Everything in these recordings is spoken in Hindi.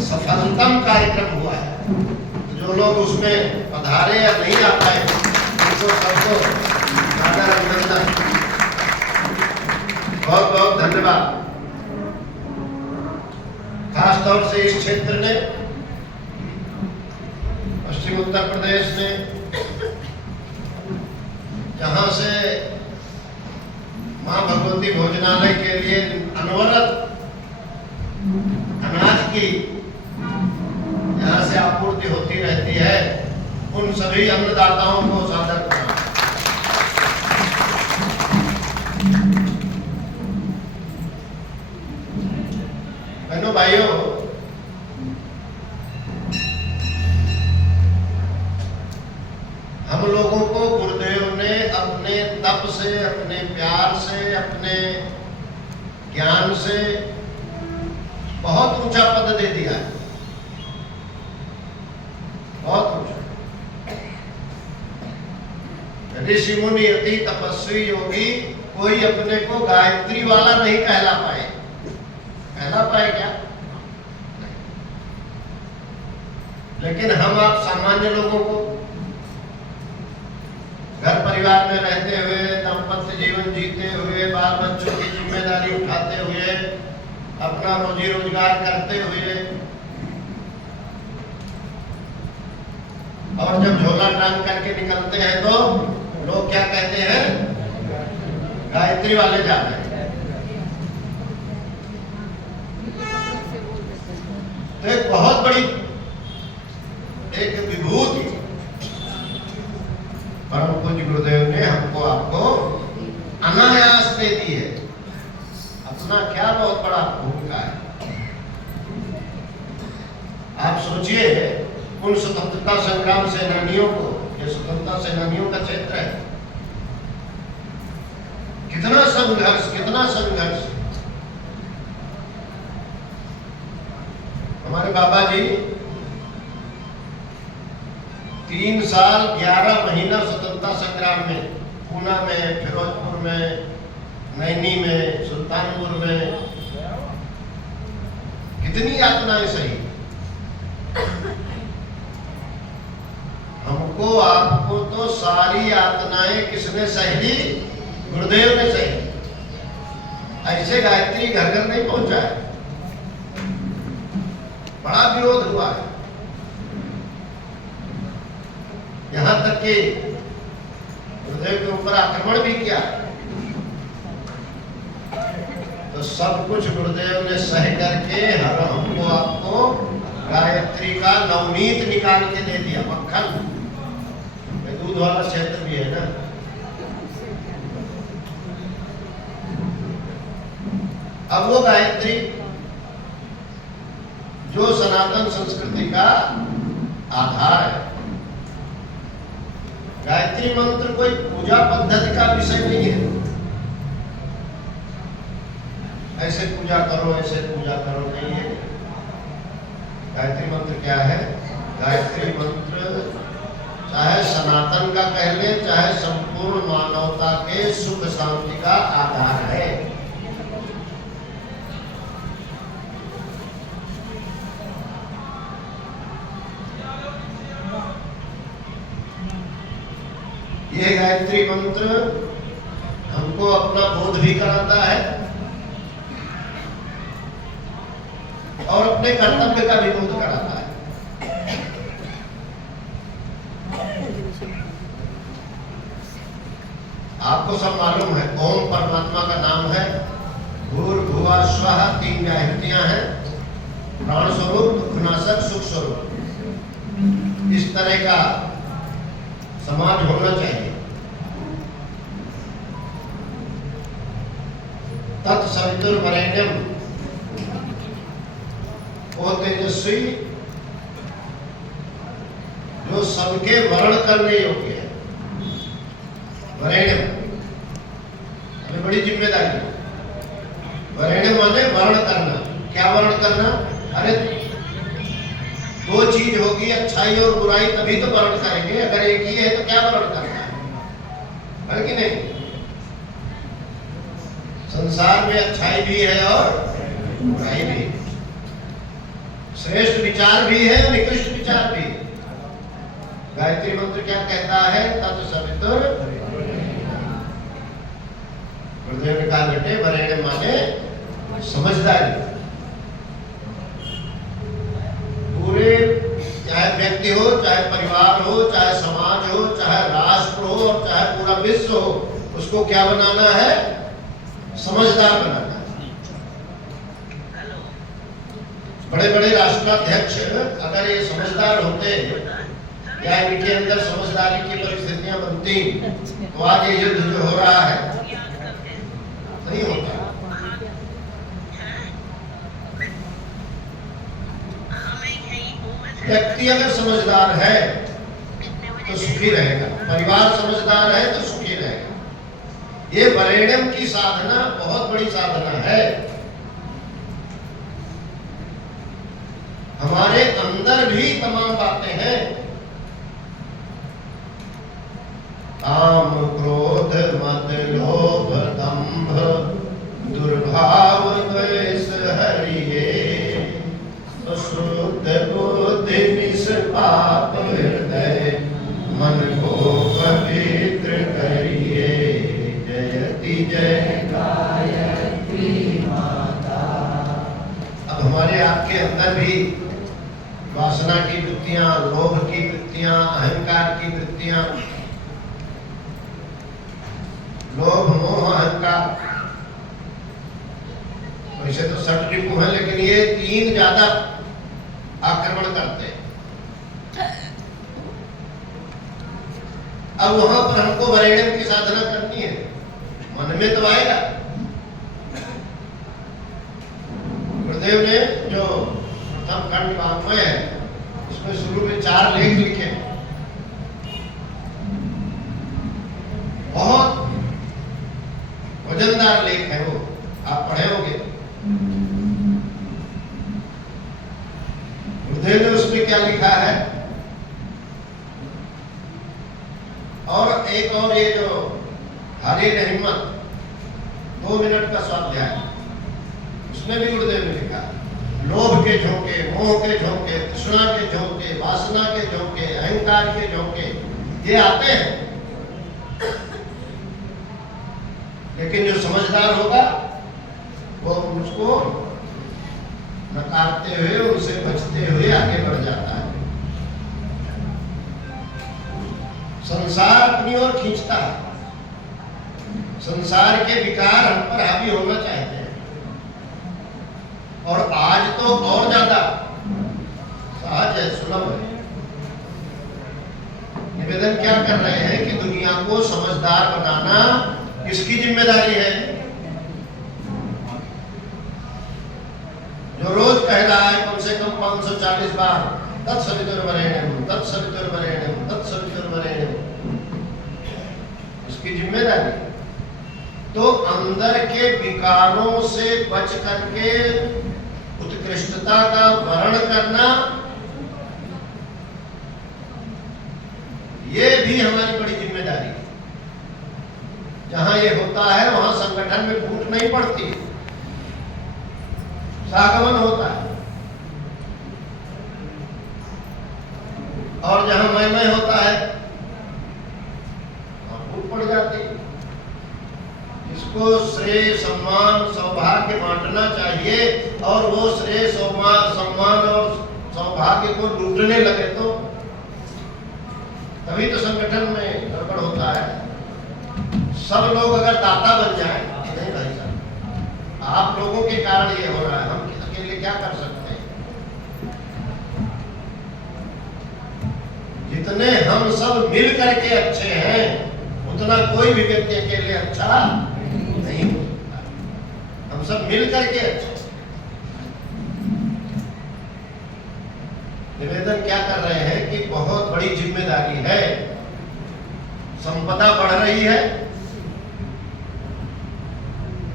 सफलतम कार्यक्रम हुआ है। जो लोग उसमें पधारे या नहीं आ पाए उनको सबको सादर अभिनंदन, बहुत बहुत धन्यवाद। खास तौर से इस क्षेत्र ने, पश्चिम उत्तर प्रदेश ने, जहां से मां भगवती भोजनालय के लिए अनवरत अनाज की यहाँ से आपूर्ति होती रहती है, उन सभी अन्नदाताओं को सादर प्रणाम। बहनों भाइयों, हम लोगों को गुरुदेव ने अपने तप से, अपने प्यार से, अपने ज्ञान से बहुत ऊंचा पद दे दिया है, बहुत ऊंचा। ऋषि मुनि अति तपस्वी योगी कोई अपने को गायत्री वाला नहीं कहला पाए। कहला पाए क्या? लेकिन हम आप सामान्य लोगों को घर परिवार में रहते हुए, दाम्पत्य जीवन जीते हुए, बाल बच्चों की जिम्मेदारी उठाते हुए, अपना रोजी रोजगार करते हुए, और जब झोला टांग करके निकलते हैं तो लोग क्या कहते हैं? गायत्री वाले जा रहे हैं। तो एक बहुत बड़ी एक विभूति परम पूज्य गुरुदेव ने हमको आपको अनायास दे दी है। अपना क्या बहुत बड़ा भूमिका है। आप सोचिए उन स्वतंत्रता संग्राम सेनानियों को, ये स्वतंत्रता सेनानियों का क्षेत्र है, कितना संघर्ष, कितना संघर्ष। हमारे बाबा जी 3 साल 11 महीना स्वतंत्रता संग्राम में, पूना में, फिरोजपुर में, नैनी में, सुल्तानपुर में कितनी यातनाएं सही। हमको आपको तो सारी यातनाएं किसने सही? गुरुदेव ने सही। ऐसे गायत्री घर घर नहीं पहुंचा है, बड़ा विरोध हुआ है। यहां तक कि गुरुदेव के ऊपर आक्रमण भी किया। तो सब कुछ गुरुदेव ने सह करके हमको आपको गायत्री का नवनीत निकाल के दे दिया, मक्खन। दूध वाला क्षेत्र भी है ना। अब वो गायत्री जो सनातन संस्कृति का आधार है। गायत्री मंत्र कोई पूजा पद्धति का विषय नहीं है। ऐसे पूजा करो, ऐसे पूजा करो, नहीं है। गायत्री मंत्र क्या है? गायत्री मंत्र चाहे सनातन का कह ले, चाहे संपूर्ण मानवता के सुख शांति का आधार है। ये गायत्री मंत्र हमको अपना बोध भी कराता है और अपने कर्तव्य का भी बोध कराता है। आपको सब मालूम है, ओम परमात्मा का नाम है। भूर्भुवः स्वः 3 व्याहृतियां हैं, प्राण स्वरूप, दुखनाशक, सुख स्वरूप। इस तरह का समाज होना चाहिए। तत्सवितुर्वरेण्यम, वो तेजस्वी जो सबके वर्ण करने योग्य है। वरेण्यम हमें बड़ी जिम्मेदारी है। वरेण्यम माने वर्ण करना। क्या वर्ण करना? अरे दो चीज होगी, अच्छाई और बुराई, तभी तो वर्ण करेंगे। अगर एक ही है तो क्या वर्ण करना है कि नहीं? संसार में अच्छाई भी है और बुराई भी। श्रेष्ठ विचार भी है, निकृष्ट विचार भी है। गायत्री मंत्र क्या कहता है? तत्सवितुर। गुरुदेव ने कहा बेटे वरेण्यम माने समझदारी। पूरे चाहे व्यक्ति हो, चाहे परिवार हो, चाहे समाज हो, चाहे राष्ट्र हो और चाहे पूरा विश्व हो, उसको क्या बनाना है? समझदार बनाना है। बड़े बड़े राष्ट्राध्यक्ष अगर ये समझदार होते या इनके अंदर समझदारी की परिस्थितियां बनती तो आज ये युद्ध जो हो रहा है नहीं होता। व्यक्ति अगर समझदार है तो सुखी रहेगा, परिवार समझदार है तो सुखी रहेगा। ये वरेण्यम की साधना बहुत बड़ी साधना है। हमारे अंदर भी तमाम बातें हैं, काम क्रोध मद लोभ दंभ दुर्भाव द्वेष हरिये शुद्ध बुद्धि निष्पाप हृदय मन को पवित्र करिए जयति जय गायत्री माता। अब हमारे आपके अंदर भी वासना की वृत्तियां, लोभ की वृत्तियां, अहंकार की वृत्तियां, लोभ मोह अहंकार, वैसे तो सट रिपू है लेकिन ये तीन ज्यादा आक्रमण करते हैं। अब वहां पर हमको वरेण्यम की साधना करनी है। मन में तो आएगा। गुरुदेव ने जो प्रथम खंड वाङ्मय है उसमें शुरू में 4 लेख लिखे हैं। बहुत वजनदार लेख है वो, आप पढ़े होंगे। गुरुदेव ने उसमें क्या लिखा है? और एक और ये जो हरे हिम्मत 2 मिनट का स्वाध्याय, उसमें भी गुरुदेव ने लिखा लोभ के झोंके, मोह के झोंके, तृष्णा के झोंके, वासना के झोंके, अहंकार के झोंके ये आते हैं, लेकिन जो समझदार होगा वो उसको नकारते हुए, उनसे बचते हुए आगे बढ़ जाता है। संसार अपनी ओर खींचता है, संसार के विकार हम पर हावी होना चाहते हैं, और आज तो और ज्यादा सहज है, सुलभ है। निवेदन क्या कर रहे हैं कि दुनिया को समझदार बनाना किसकी जिम्मेदारी है? जो रोज कह रहा है कम से कम 540 बार तत्सवितुर्वरेण्यम तत्सवितुर्वरेण्यम तत्सवितुर्वरेण्यम, इसकी जिम्मेदारी। तो अंदर के विकारों से बच करके उत्कृष्टता का वर्ण करना, ये भी हमारी बड़ी जिम्मेदारी है। जहां ये होता है वहां संगठन में फूट नहीं पड़ती, सागमन होता है। और जहां मैं होता है वहां फूट पड़ जाती। इसको श्रेय सम्मान सौभाग्य बांटना चाहिए, और वो श्रेय सम्मान और सौभाग्य को लूटने लगे तो तभी तो संगठन में गड़बड़ होता है। सब लोग अगर दाता बन जाए, नहीं भाई साहब आप लोगों के कारण ये हो रहा है, हम अकेले क्या कर सकते हैं? जितने हम सब मिल करके अच्छे हैं उतना कोई भी व्यक्ति अकेले अच्छा नहीं हो सकता। हम सब मिल करके अच्छे। निवेदन क्या कर रहे हैं कि बहुत बड़ी जिम्मेदारी है। संपदा बढ़ रही है,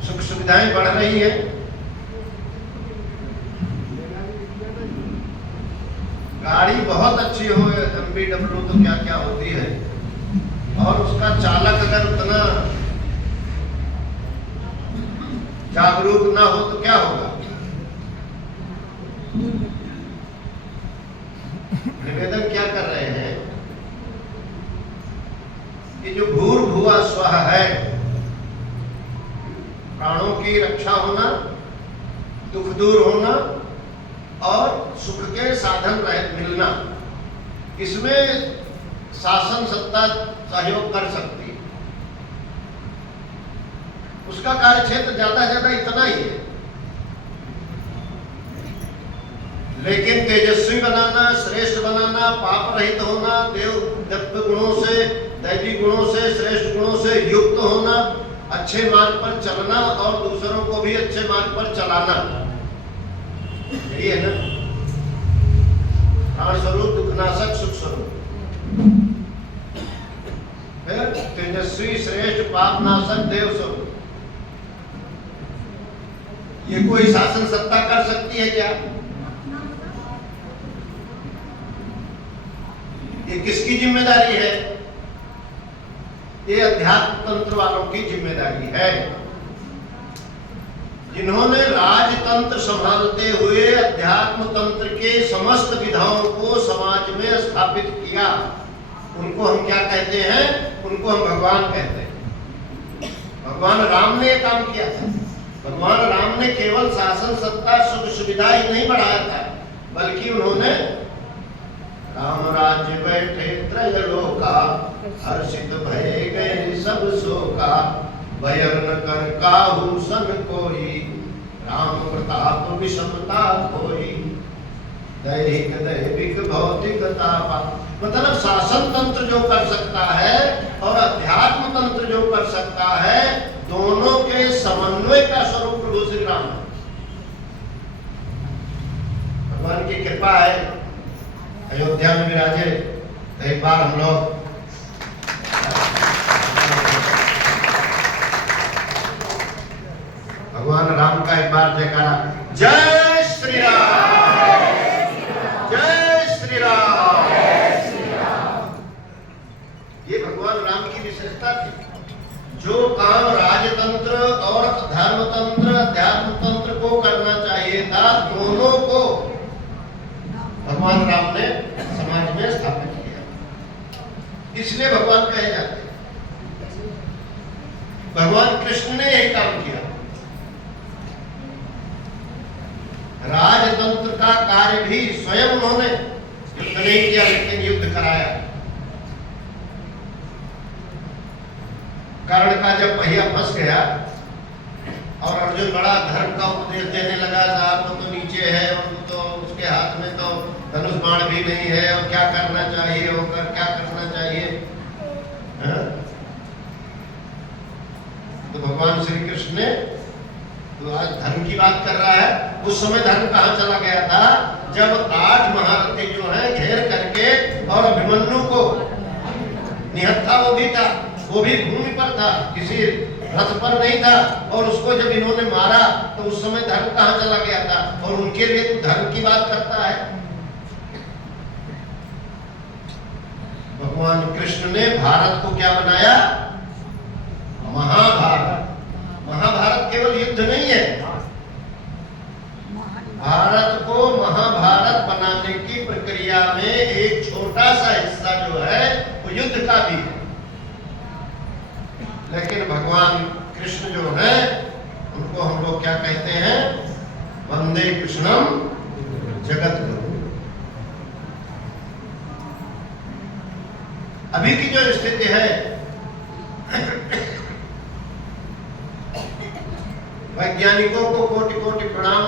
सुख सुविधाएं बढ़ रही है, गाड़ी बहुत अच्छी हो, एमपीडब्ल्यू तो क्या क्या होती है, और उसका चालक अगर उतना जागरूक ना हो तो क्या होगा? सुख के साधन मिलना, इसमें शासन सत्ता सहयोग कर सकती है। उसका कार्य क्षेत्र ज्यादा ज्यादा इतना ही है। लेकिन तेजस्वी बनाना, श्रेष्ठ बनाना, पाप रहित होना, देवदत्त गुणों से, दैवी गुणों से, श्रेष्ठ गुणों से युक्त होना, अच्छे मार्ग पर चलना और दूसरों को भी अच्छे मार्ग पर चलाना, यही है ना। प्राण स्वरूप, दुखनाशक, सुख स्वरूप। फिर तेजस्वी, श्रेष्ठ, पापनाशक, देव स्वरूप। ये कोई शासन सत्ता कर सकती है क्या? ये किसकी जिम्मेदारी है? ये अध्यात्म तंत्र वालों की जिम्मेदारी है, जिन्होंने राजतंत्र संभालते हुए अध्यात्म तंत्र के समस्त विधाओं को समाज में स्थापित किया। उनको हम क्या कहते हैं? उनको हम भगवान कहते हैं। भगवान राम ने काम किया था। भगवान राम ने केवल शासन सत्ता, सुख सुविधा ही नहीं बढ़ाया था, बल्कि उन्होंने राम राज्य बैठे त्रैलोका, हर्षित भय गए सब शोका, भय न कर काहू सन कोई, राम प्रताप विषमता कोई, दैहिक दैविक भौतिक तापा। मतलब शासन तंत्र जो कर सकता है और अध्यात्म तंत्र जो कर सकता है, दोनों के समन्वय का स्वरूप प्रभु श्री राम। भगवान की कृपा है, अयोध्या में विराजे। तो एक बार हम लोग भगवान राम का एक बार जयकारा, जय श्री राम, जय श्री राम। ये भगवान राम की विशेषता थी। जो काम राजतंत्र और धर्मतंत्र, अध्यात्म तंत्र को करना चाहिए था, दोनों को भगवान राम ने समाज में स्थापित किया। इसलिए भगवान कहे जाते हैं। भगवान कृष्ण ने यही काम किया। राजतंत्र का कार्य भी स्वयं उन्होंने युद्ध नहीं किया, लेकिन युद्ध कराया। कर्ण का जब पहिया फंस गया और अर्जुन बड़ा धर्म का उपदेश देने लगा, साहब वो तो नीचे है और तो उसके हाथ में तो धनुष बाण भी नहीं है, और क्या करना चाहिए, होकर क्या करना चाहिए। तो भगवान श्री कृष्ण ने, तो आज धर्म की बात कर रहा है, उस समय धर्म कहाँ चला गया था? जब 8 महारथी जो है घेर करके, और अभिमन्यु को निहत्था वो भी था, वो भी भूमि पर था, किसी रथ पर नहीं था, और उसको जब इन्होंने मारा तो उस समय धर्म कहाँ चला गया था? और उनके लिए तो धर्म की बात करता है। भगवान कृष्ण ने भारत को क्या बनाया? महाभारत। महाभारत केवल युद्ध नहीं है, भारत को महाभारत बनाने की प्रक्रिया में एक छोटा सा हिस्सा जो है वो युद्ध का भी है। लेकिन भगवान कृष्ण जो है, उनको हम लोग क्या कहते हैं? वंदे कृष्णम जगत गुरु। अभी की जो स्थिति है, वैज्ञानिकों को कोटि कोटि प्रणाम।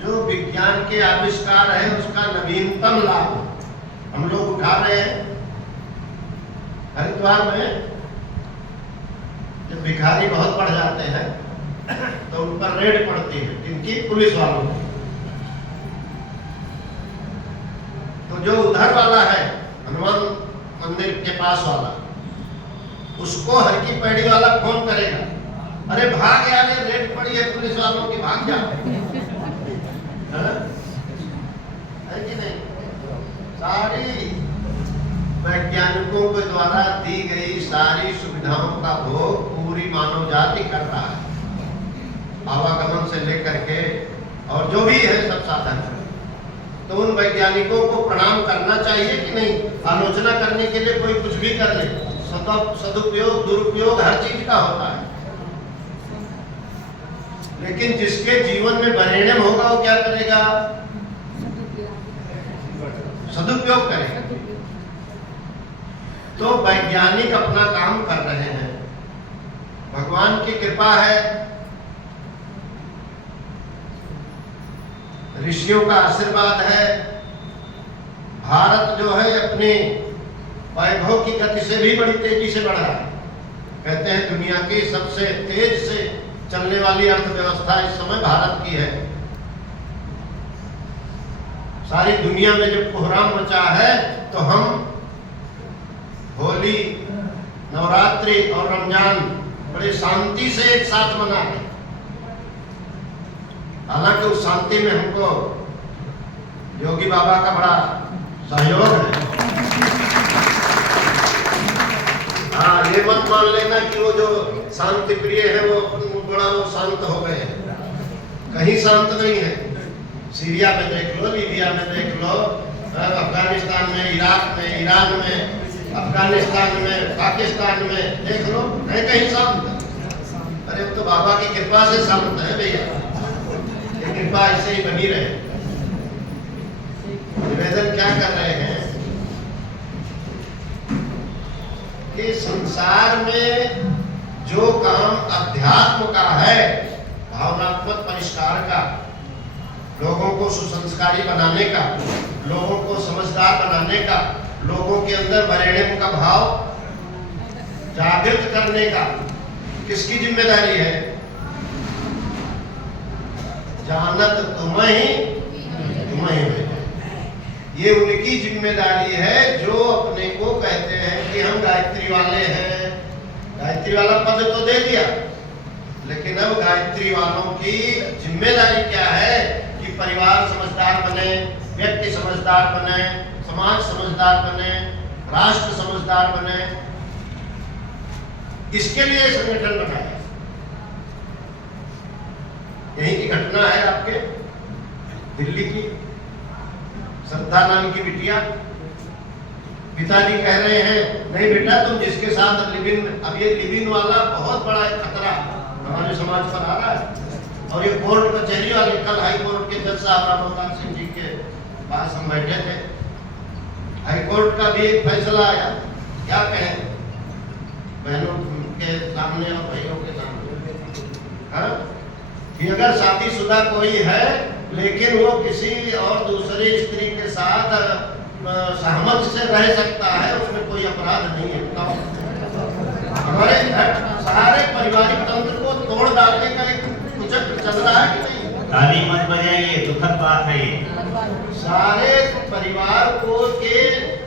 जो विज्ञान के आविष्कार है, उसका नवीनतम लाभ हम लोग उठा रहे हैं। हरिद्वार में जब भिखारी बहुत बढ़ जाते हैं तो उन पर रेड पड़ती है, जिनकी पुलिस वालों की। तो जो उधर वाला है, हनुमान मंदिर के पास वाला, उसको हर की पैड़ी वाला फोन करेगा, अरे भाग यार, रेड पड़ी है पुलिस वालों की, भाग जा। है कि नहीं? सारी वैज्ञानिकों के द्वारा दी गई सारी सुविधाओं का भोग पूरी मानव जाति कर रहा है, आवागमन से लेकर के और जो भी है सब साधन। तो उन वैज्ञानिकों को प्रणाम करना चाहिए कि नहीं? आलोचना करने के लिए कोई कुछ भी कर ले, सदुपयोग दुरुपयोग हर चीज का होता है। लेकिन जिसके जीवन में वरेण्यम होगा वो क्या करेगा? सदुपयोग करेगा। तो वैज्ञानिक अपना काम कर रहे हैं, भगवान की कृपा है, ऋषियों का आशीर्वाद है। भारत जो है अपने वैभव की गति से भी बड़ी तेजी से बढ़ रहा है। कहते हैं दुनिया की सबसे तेज से चलने वाली अर्थव्यवस्था इस समय भारत की है। सारी दुनिया में जब कोहराम मचा है तो हम होली, नवरात्रि और रमजान बड़े शांति से एक साथ मना रहे। हालांकि उस शांति में हमको योगी बाबा का बड़ा सहयोग है। हाँ, ये मत मान लेना कि वो जो शांति प्रिय है वो बड़ा वो शांत हो गए, कहीं शांत नहीं है। सीरिया में देख लो, लीबिया में देख लो, अफगानिस्तान में, इराक में, ईरान में, अफगानिस्तान में, पाकिस्तान में देख लो, है कहीं शांत। अरे वो तो बाबा की कृपा से शांत है भैया, ये कृपा ऐसे ही बनी रहे। निवेदन क्या कर रहे हैं कि संसार में जो काम अध्यात्म का है, भावनात्मक परिष्कार का, लोगों को सुसंस्कारी बनाने का, लोगों को समझदार बनाने का, लोगों के अंदर वरेण्यम का भाव जागृत करने का किसकी जिम्मेदारी है? जानत तुम्हें ही ये उनकी जिम्मेदारी है जो अपने को कहते हैं कि हम गायत्री वाले हैं। गायत्री वाला पद तो दे दिया, लेकिन अब गायत्री वालों की जिम्मेदारी क्या है कि परिवार समझदार बने, व्यक्ति समझदार बने, समाज समझदार बने, राष्ट्र समझदार बने। इसके लिए संगठन बनाया। यही की घटना है आपके दिल्ली की। श्रद्धा नाम की बिटिया, पिताजी कह रहे हैं नहीं बेटा तुम जिसके साथ लिव इन, अब ये लिव इन वाला बहुत बड़ा एक खतरा हमारे समाज पर आ रहा है। और ये कोर्ट कचहरी वाले, कल हाई कोर्ट के जज साहब रामोदास सिंह जी के पास हम बैठे थे, हाई कोर्ट का भी एक फैसला आया। क्या कहें बहनों के सामने और भाइयों के सामने, हाँ, कि अगर शादीशुदा कोई है लेकिन वो किसी और दूसरी स्त्री के साथ सहमत से रह सकता है, उसमें कोई अपराध नहीं है। हमारे सारे पारिवारिक तंत्र को तोड़ डालने का एक कुचक चल रहा है कि नहीं? ताली मत बजाइए, दुखद बात है ये। सारे परिवार को के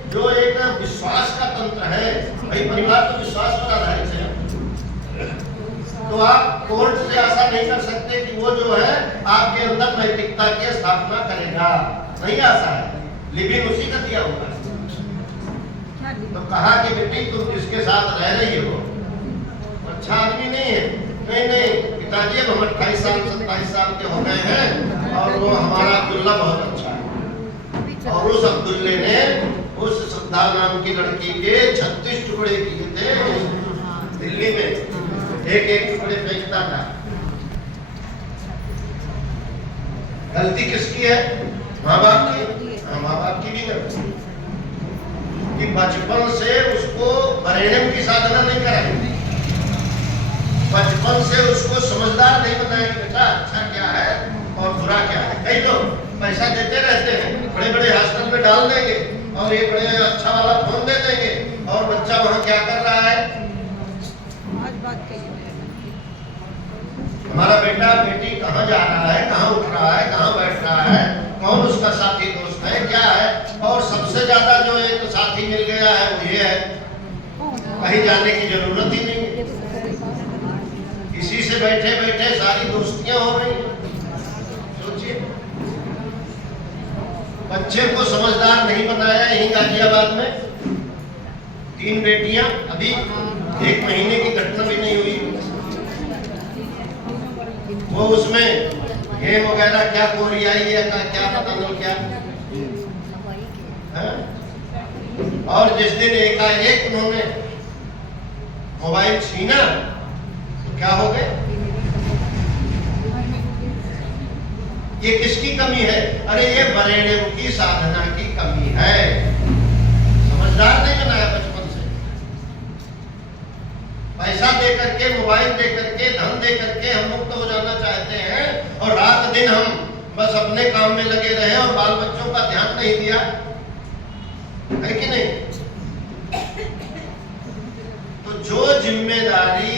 जो एक विश्वास का तंत्र है, भाई परिवार तो विश्वास पर आधारित है, तो आप कोर्ट से आशा नहीं कर सकते कि वो जो है आपके अंदर नैतिकता की स्थापना करेगा, नहीं आशा है। लिविंग उसी का दिया होगा। तो कहा कि बेटी तुम जिसके साथ रह रही हो अच्छा आदमी नहीं है। नहीं नहीं पिताजी, अब हम 28 साल 27 साल के हो गए हैं और वो हमारा अब्दुल्ला बहुत अच्छा है। और उस अब्दुल्ले ने उस श्रद्धा नाम की लड़की के 36 टुकड़े किए थे दिल्ली में, एक एक टुकड़े फेंकता था। गलती किसकी है? माँ बाप की। माँ बाप की भी गलती कि बचपन से उसको वरेण्यम की साधना नहीं कराई, बचपन से उसको समझदार नहीं बनाया कि बेटा अच्छा क्या है और बुरा क्या है। कई लोग पैसा देते रहते हैं, बड़े बड़े हॉस्टल में डाल देंगे और एक बड़े अच्छा वाला फोन दे देंगे और बच्चा वहाँ क्या कर रहा है? हमारा बेटा बेटी कहाँ जा रहा है, कहाँ उठ रहा है, कहाँ बैठ रहा है, कौन उसका साथी दोस्त है, क्या है। और सबसे ज्यादा जो एक साथी मिल गया है वो ये है, कहीं जाने की जरूरत ही नहीं है, इसी से बैठे बैठे सारी दोस्तियां हो रही हैं। सोचिए, बच्चे को समझदार नहीं बनाया। यही गाजियाबाद में 3 बेटियां, अभी 1 महीने की घटना भी नहीं हुई, वो उसमें गेम वगैरह क्या कोरियाई है क्या पता नहीं क्या है? और जिस दिन एकाएक उन्होंने मोबाइल छीना तो क्या हो गए? ये किसकी कमी है? अरे ये वरेण्यम की साधना की कमी है। समझदार नहीं बनाया बचपन से। पैसा दे करके, मोबाइल दे करके, धन दे करके हम मुक्त हो जाना चाहते हैं और रात दिन हम बस अपने काम में लगे रहे और बाल बच्चों का ध्यान नहीं दिया, है कि नहीं? तो जो जिम्मेदारी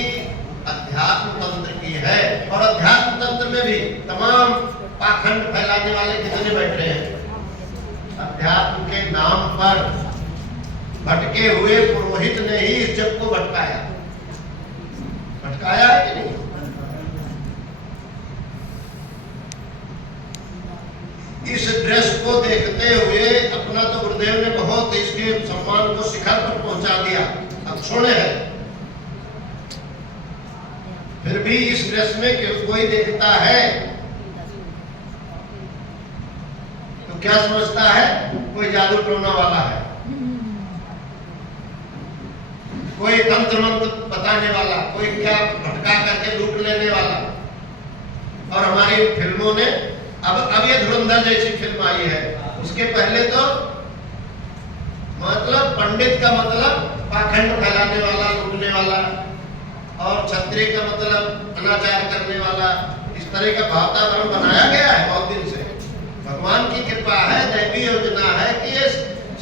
अध्यात्म तंत्र की है, और अध्यात्म तंत्र में भी तमाम पाखंड फैलाने वाले कितने बैठे हैं? अध्यात्म के नाम पर भटके हुए पुरोहित ने ही इस जग को भटकाया है कि नहीं? इस दृश्य को देखते हुए अपना तो गुरुदेव ने बहुत इसके सम्मान को शिखर पर पहुंचा दिया, अब छोड़े है। फिर भी इस दृश्य में कोई देखता है तो क्या समझता है? कोई जादू टोना वाला है, कोई तंत्र मंत्र बताने वाला, कोई क्या भटका करके लूट लेने वाला। और हमारी फिल्मों ने अब ये धुरंधर जैसी फिल्म आई है, उसके पहले तो मतलब पंडित का मतलब पाखंड फैलाने वाला, लूटने वाला, और क्षत्रिय का मतलब अनाचार करने वाला। इस तरह का वातावरण बनाया गया है बहुत दिन से। भगवान की कृपा है, दैवी योजना है कि ये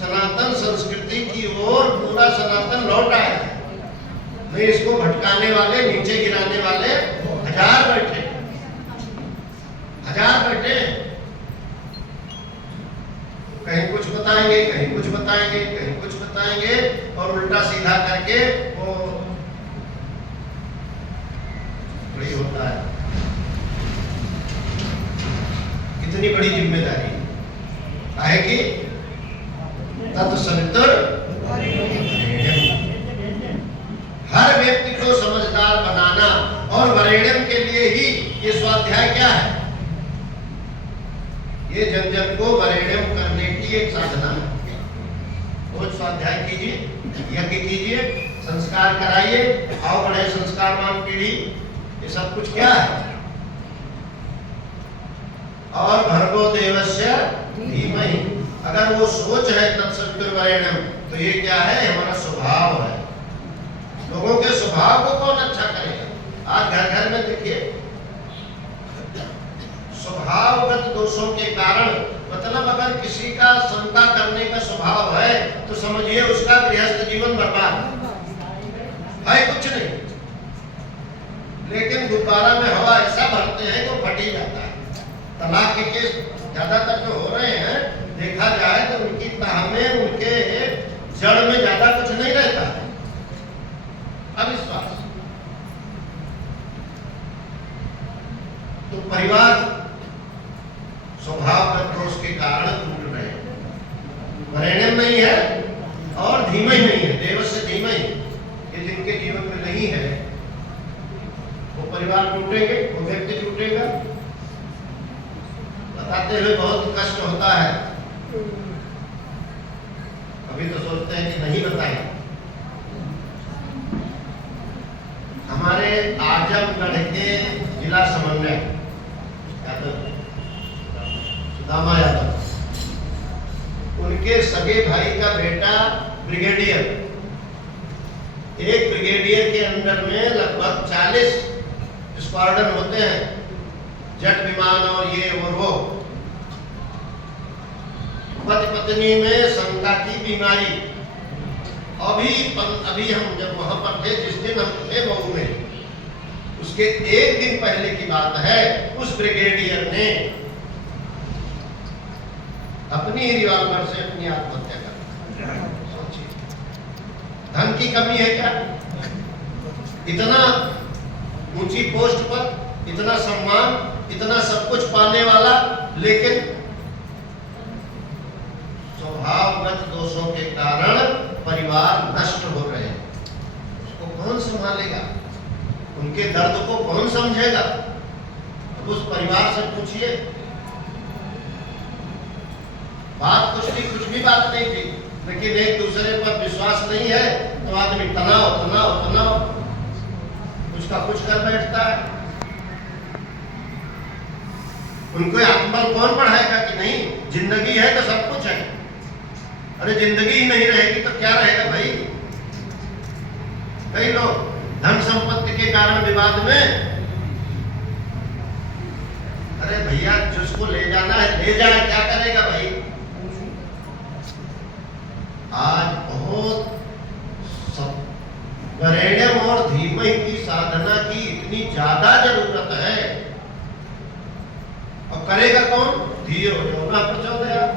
सनातन संस्कृति की ओर पूरा सनातन लौट आया है। नहीं, इसको भटकाने वाले, नीचे गिराने वाले हजार बैठे। कहीं कुछ बताएंगे, कहीं कुछ बताएंगे, कहीं कुछ बताएंगे, और उल्टा सीधा करके वो बड़ी होता है। कितनी बड़ी जिम्मेदारी है कि तत्सवितुर। हर व्यक्ति को समझदार बनाना, और वरेण्यम के लिए ही ये स्वाध्याय क्या है? ये जन जन को वरेण्यम करने की एक साधना है। रोज स्वाध्याय कीजिए, यज्ञ कीजिए, संस्कार कराइए, आओ बढ़े संस्कारवान पीढ़ी। ये सब कुछ क्या है? और भर्गो देवस्य धीमहि। अगर वो सोच है तत्सवितुर्वरेण्यम, तो ये क्या है? हमारा स्वभाव है। लोगों के स्वभाव को कौन अच्छा करेगा? आज घर घर में देखिए, स्वभावगत दोषों के कारण, मतलब अगर किसी का शंका करने का स्वभाव है तो समझिए उसका गृहस्थ जीवन बर्बाद है, कुछ नहीं। लेकिन गुब्बारा में हवा ऐसा भरते हैं तो फट ही जाता है। तलाक के केस ज्यादातर जो हो रहे हैं, देखा जाए तो उनकी तह में, उनके जड़ में ज्यादा कुछ नहीं रहता है, अविश्वास। तो परिवार स्वभावगत दोष के कारण टूट रहे हैं। वरेण्यम नहीं है और धीमहि नहीं है, देवस्य धीमहि। ये जिनके जीवन में नहीं है वो परिवार टूटेंगे, वो व्यक्ति टूटेगा। बताते हुए बहुत कष्ट होता है। अभी तो सोचते हैं कि नहीं बताएं। हमारे आजमगढ़ के जिला समन्वय सुदामा यादव, उनके सगे भाई का बेटा ब्रिगेडियर, एक ब्रिगेडियर के अंदर में लगभग 40 स्क्वाड्रन होते हैं, जेट विमान और ये और वो। पति पत्नी में शंका की बीमारी। अभी हम जब वहां पर थे, जिस दिन हम थे मऊ में, उसके एक दिन पहले की बात है, उस ब्रिगेडियर ने अपनी ही रिवॉल्वर से अपनी आत्महत्या कर। सोचिए, धन की कमी है क्या? इतना ऊंची पोस्ट पर, इतना सम्मान, इतना सब कुछ पाने वाला, लेकिन स्वभावगत दोषों के कारण परिवार नष्ट हो रहे हैं। उसको कौन संभालेगा? उनके दर्द को कौन समझेगा? तो उस परिवार से पूछिए। बात कुछ भी बात नहीं थी, लेकिन एक दूसरे पर विश्वास नहीं है तो आदमी तनाव कुछ का कुछ कर बैठता है। उनको आत्मबल कौन बढ़ाएगा कि नहीं जिंदगी है तो सब कुछ है। अरे जिंदगी ही नहीं रहेगी तो क्या रहेगा भाई। कई लोग धन संपत्ति के कारण विवाद में, अरे भैया जिसको ले जाना है ले जाए, क्या करेगा भाई। आज बहुत वरेण्यम और धीमहि की साधना की इतनी ज्यादा जरूरत है। अब करेगा कौन? धियो जो न प्रचोदयात्।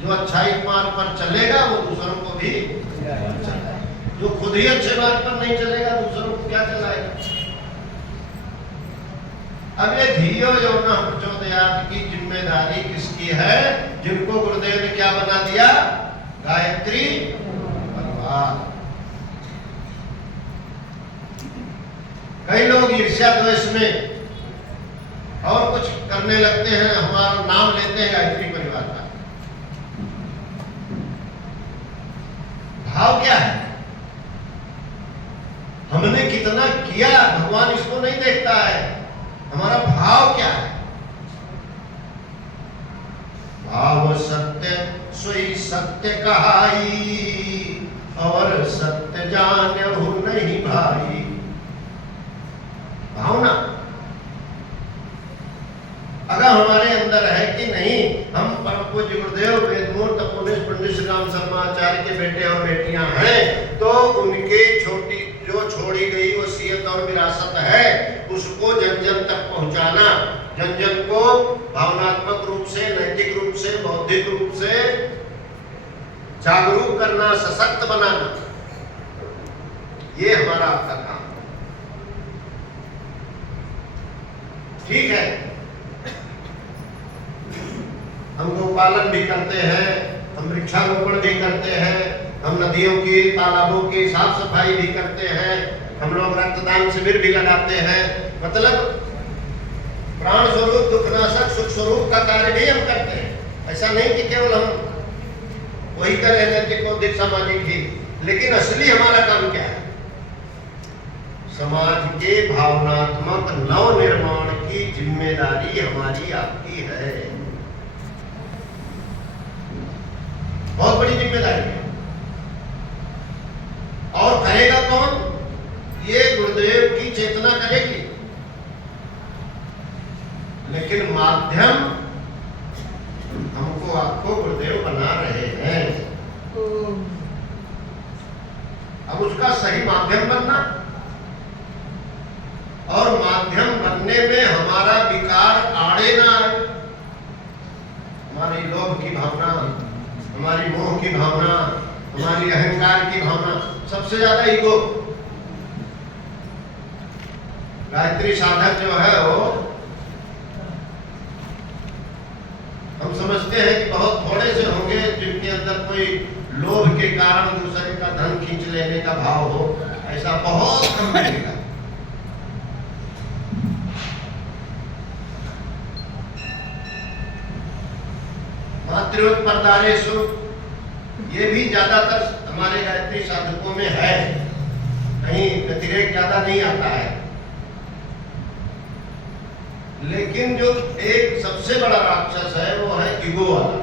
जो अच्छाई मार्ग पर चलेगा वो दूसरों को भी चलाएगा। जो खुद ही अच्छे मार्ग पर नहीं चलेगा दूसरों को क्या चलाएगा। अब ये धियो जो न प्रचोदयात् की जिम्मेदारी किसकी है? जिनको गुरुदेव ने क्या बना दिया? गायत्री परिवार। कई लोग ईर्ष्या द्वेष में और कुछ करने लगते हैं, हमारा नाम लेते हैं गायत्री परिवार का। भाव क्या है? हमने कितना किया भगवान इसको नहीं देखता है, हमारा भाव क्या है। भाव सत्य सोई सत्य कहाई, और सत्य जानहु नहीं भाई। भावना अगर हमारे अंदर है कि नहीं, हम परम पूज्य गुरुदेव वेदमूर्त पुनित पंडित श्री राम शर्मा आचार्य के बेटे और बेटियां हैं, तो उनके छोटी जो छोड़ी गई वसीयत और विरासत है उसको जन जन तक पहुंचाना, जन जन को भावनात्मक रूप से, नैतिक रूप से, बौद्धिक रूप से जागरूक करना, सशक्त बनाना, ये हमारा आपका काम। ठीक है, हम गोपालन भी करते हैं, हम वृक्षारोपण भी करते हैं, हम नदियों की तालाबों की साफ सफाई भी करते हैं, हम लोग रक्तदान शिविर भी लगाते हैं। मतलब प्राण स्वरूप दुखनाशक सुख स्वरूप का कार्य भी हम करते हैं। ऐसा नहीं कि केवल हम वही कर रहे नैतिक बौद्धिक सामाजिक ही, लेकिन असली हमारा काम क्या है? समाज के भावनात्मक नव निर्माण की जिम्मेदारी हमारी आपकी है, बहुत बड़ी जिम्मेदारी है। और करेगा कौन? ये गुरुदेव की चेतना करेगी, लेकिन माध्यम हमको आपको गुरुदेव बना रहे हैं। अब उसका सही माध्यम बनना, और माध्यम बनने में हमारा विकार आड़े ना आए। हमारी लोभ की भावना, हमारी मोह की भावना, हमारी अहंकार की भावना, सबसे ज्यादा ईगो। गायत्री साधक जो है वो हम समझते हैं कि बहुत थोड़े से होंगे जिनके अंदर कोई लोभ के कारण दूसरे का धन खींच लेने का भाव हो, ऐसा बहुत कम मिलेगा। मातृत्परदारेषु, ये भी ज्यादातर हमारे गायत्री साधकों में है, कहीं व्यतिरेक ज्यादा नहीं आता है। लेकिन जो एक सबसे बड़ा राक्षस है वो है ईगो वाला।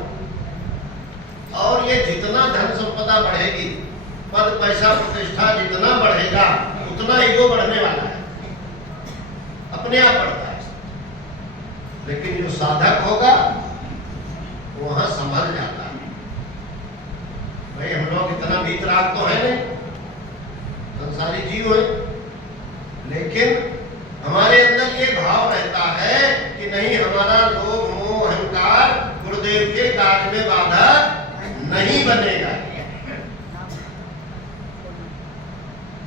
और ये जितना धन संपदा बढ़ेगी, पद पैसा प्रतिष्ठा जितना बढ़ेगा, उतना ईगो बढ़ने वाला है, अपने आप बढ़ता है। लेकिन जो साधक होगा वहां संभल जाता है। भाई हम लोग इतना वीतराग तो है नहीं, संसारी जीव है, लेकिन हमारे अंदर ये भाव रहता है कि नहीं, हमारा लोभ मोह अहंकार गुरुदेव के कार्य में बाधा नहीं बनेगा।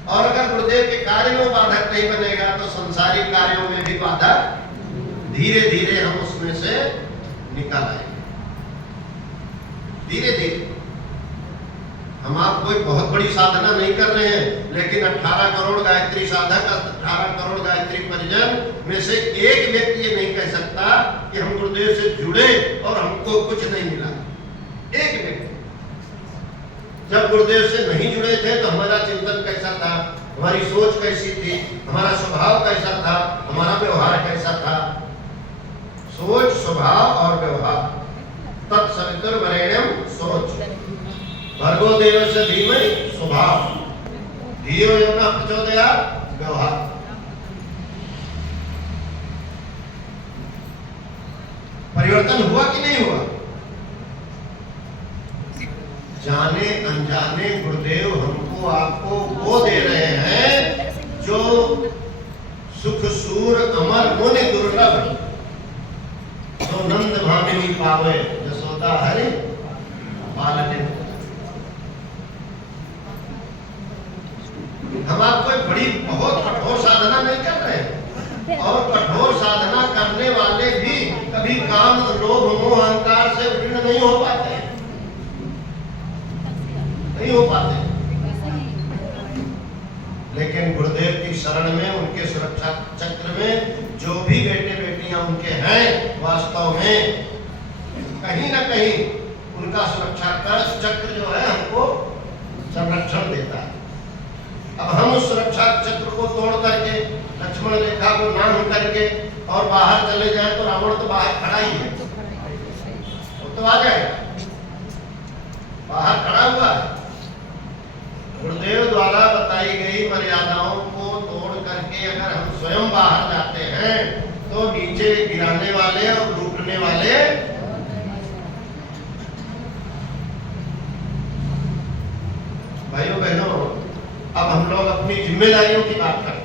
और अगर गुरुदेव के कार्य में बाधक नहीं बनेगा तो संसारिक कार्यों में भी बाधा धीरे धीरे हम उसमें से निकल आएंगे। धीरे धीरे हम आप कोई बहुत बड़ी साधना नहीं कर रहे हैं, लेकिन 18 करोड़ गायत्री साधक, 18 करोड़ गायत्री परिजन में से एक व्यक्ति ये नहीं कह सकता कि हम गुरुदेव से जुड़े और हमको कुछ नहीं मिला। एक व्यक्ति जब गुरुदेव से नहीं जुड़े थे तो हमारा चिंतन कैसा था, हमारी सोच कैसी थी, हमारा स्वभाव कैसा था, हमारा व्यवहार कैसा था। सोच स्वभाव और व्यवहार। तत्सवितुर्वरेण्यम सोच, भर्गो देवस्य धीमहि स्वभाव, धियो यो न प्रचोदयात् व्यवहार। परिवर्तन हुआ कि नहीं हुआ? जाने अनजाने गुरुदेव हमको आपको वो दे रहे हैं जो सुख सूर अमर मुनि दुर्लभ, तो नंद भामिनी पावे यशोदा हरि पालने। हम आपको एक बड़ी बहुत कठोर साधना नहीं कर रहे हैं, और कठोर साधना करने वाले भी कभी काम लोभ मोह अहंकार से उत्तीर्ण नहीं हो पाते, नहीं हो पाते। लेकिन गुरुदेव की शरण में, उनके सुरक्षा चक्र में जो भी बेटे बेटियां उनके हैं, वास्तव में कहीं ना कहीं उनका सुरक्षा चक्र जो है हमको संरक्षण देता है। अब हम उस सुरक्षा चक्र को तोड़ करके, लक्ष्मण रेखा को नाम करके और बाहर चले जाए तो रावण तो बाहर खड़ा ही है, वो तो आ जाएगा, बाहर खड़ा हुआ है। गुरुदेव द्वारा बताई गई मर्यादाओं को तोड़ करके अगर हम स्वयं बाहर जाते हैं तो नीचे गिराने वाले और लूटने वाले भाइयों बहनों, अब हम लोग अपनी जिम्मेदारियों की बात करते हैं।